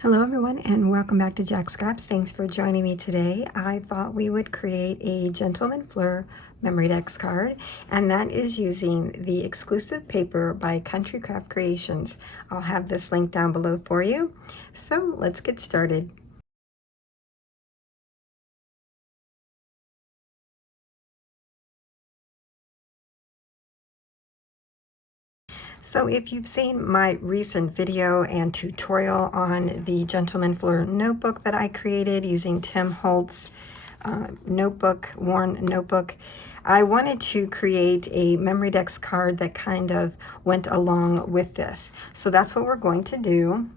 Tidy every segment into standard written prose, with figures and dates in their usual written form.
Hello everyone and welcome back to Jacqs. Thanks for joining me today. I thought we would create a Gentleman Fleur Memorydex card, and that is using the exclusive paper by Country Craft Creations. I'll have this link down below for you. So let's get started. So if you've seen my recent video and tutorial on the Gentleman Fleur notebook that I created using Tim Holt's worn notebook, I wanted to create a Memorydex card that kind of went along with this. So that's what we're going to do.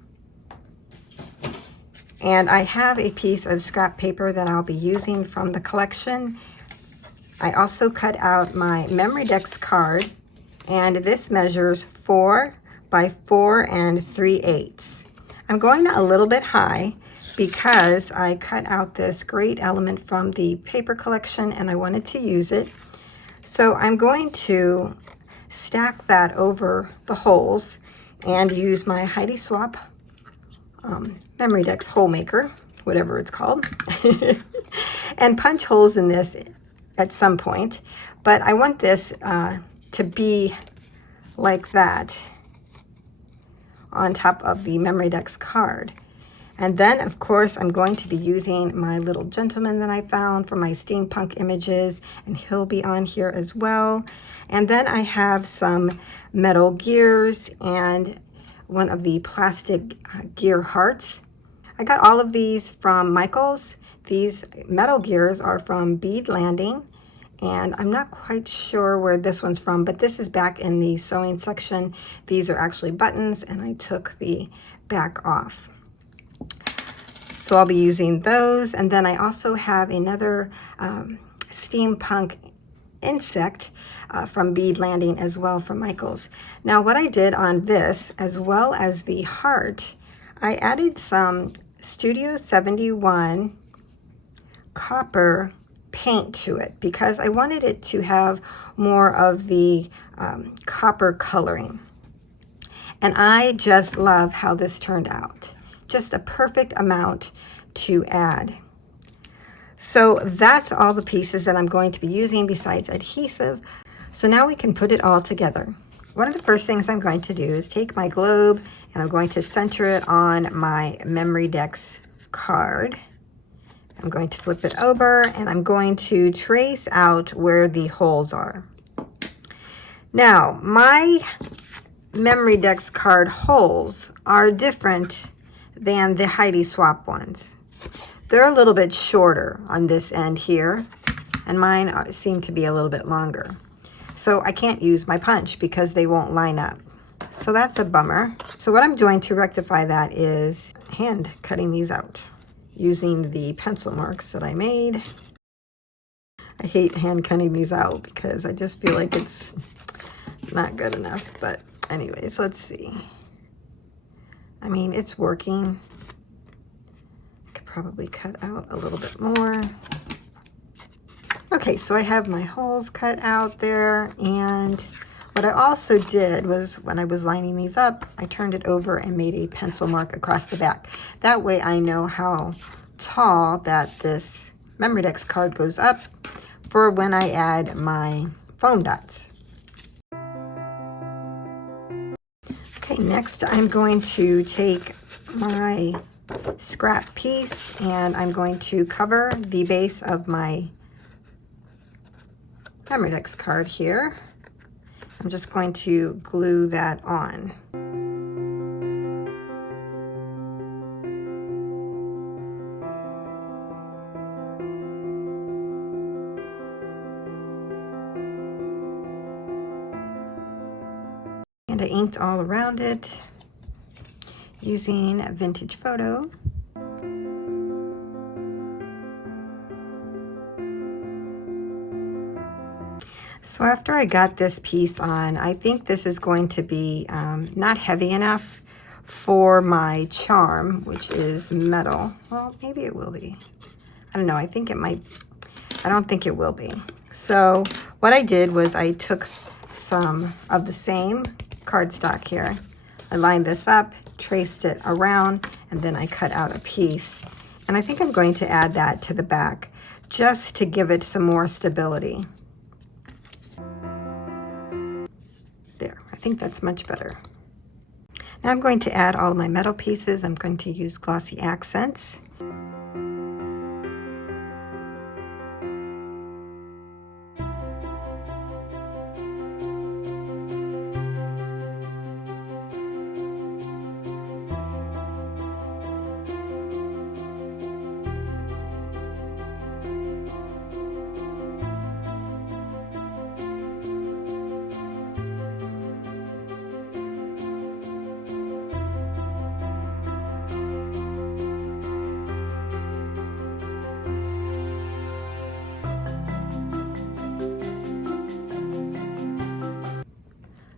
And I have a piece of scrap paper that I'll be using from the collection. I also cut out my Memorydex card, and this measures 4 by 4 3/8. I'm going a little bit high because I cut out this great element from the paper collection and I wanted to use it. So I'm going to stack that over the holes and use my Heidi Swapp Memorydex hole maker, whatever it's called, and punch holes in this at some point. But I want this to be like that on top of the Memorydex card. And then of course I'm going to be using my little gentleman that I found for my steampunk images, and he'll be on here as well. And then I have some metal gears and one of the plastic gear hearts. I got all of these from Michael's. These metal gears are from Bead Landing, and I'm not quite sure where this one's from, but this is back in the sewing section. These are actually buttons, and I took the back off. So I'll be using those. And then I also have another steampunk insect from Bead Landing as well from Michael's. Now what I did on this, as well as the heart, I added some Studio 71 copper paint to it because I wanted it to have more of the copper coloring. And I just love how this turned out. Just a perfect amount to add. So that's all the pieces that I'm going to be using besides adhesive. So now we can put it all together. One of the first things I'm going to do is take my globe and I'm going to center it on my Memorydex card. I'm going to flip it over and I'm going to trace out where the holes are. Now, my Memorydex card holes are different than the Heidi Swapp ones. They're a little bit shorter on this end here, and mine seem to be a little bit longer. So I can't use my punch because they won't line up. So that's a bummer. So what I'm doing to rectify that is hand cutting these out using the pencil marks that I made. I hate hand cutting these out because I just feel like it's not good enough. But anyways, let's see. I mean, it's working. I could probably cut out a little bit more. Okay, so I have my holes cut out there, and what I also did was when I was lining these up, I turned it over and made a pencil mark across the back. That way I know how tall that this Memorydex card goes up for when I add my foam dots. Okay, next I'm going to take my scrap piece and I'm going to cover the base of my Memorydex card here. I'm just going to glue that on. And I inked all around it using a vintage photo. So after I got this piece on, I think this is going to be not heavy enough for my charm, which is metal. Well, maybe it will be. I don't know. I think it might. I don't think it will be. So what I did was I took some of the same cardstock here. I lined this up traced it around, and then I cut out a piece. And I think I'm going to add that to the back just to give it some more stability. There, I think that's much better. Now I'm going to add all of my metal pieces. I'm going to use glossy accents.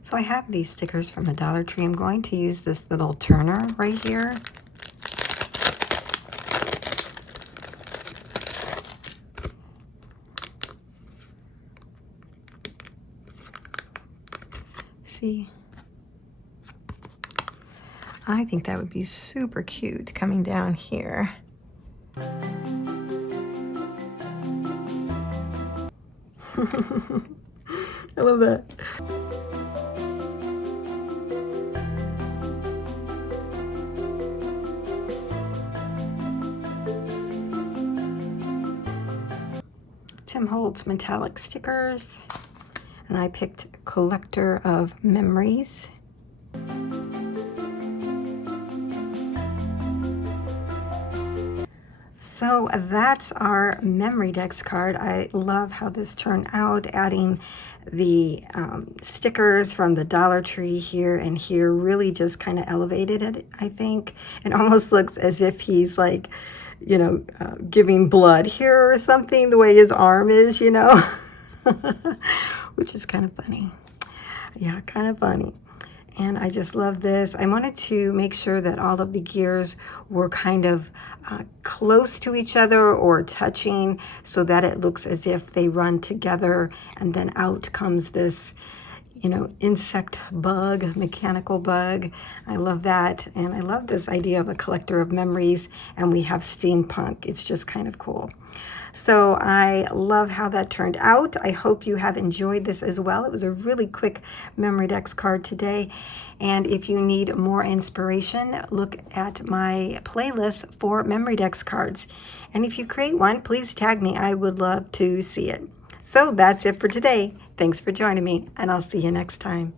So I have these stickers from the Dollar Tree. I'm going to use this little turner right here. See? I think that would be super cute coming down here. I love that. Tim Holtz metallic stickers, and I picked Collector of Memories. So that's our Memorydex card. I love how this turned out, adding the stickers from the Dollar Tree here and here really just kind of elevated it, I think. It almost looks as if he's like, you know, giving blood here or something, the way his arm is, you know, which is kind of funny. Yeah, kind of funny. And I just love this. I wanted to make sure that all of the gears were kind of close to each other or touching so that it looks as if they run together, and then out comes this, you know, insect bug, mechanical bug. I love that. And I love this idea of a collector of memories, and we have steampunk. It's just kind of cool. So I love how that turned out. I hope you have enjoyed this as well. It was a really quick Memorydex card today. And if you need more inspiration, look at my playlist for Memorydex cards. And if you create one, please tag me. I would love to see it. So that's it for today. Thanks for joining me, and I'll see you next time.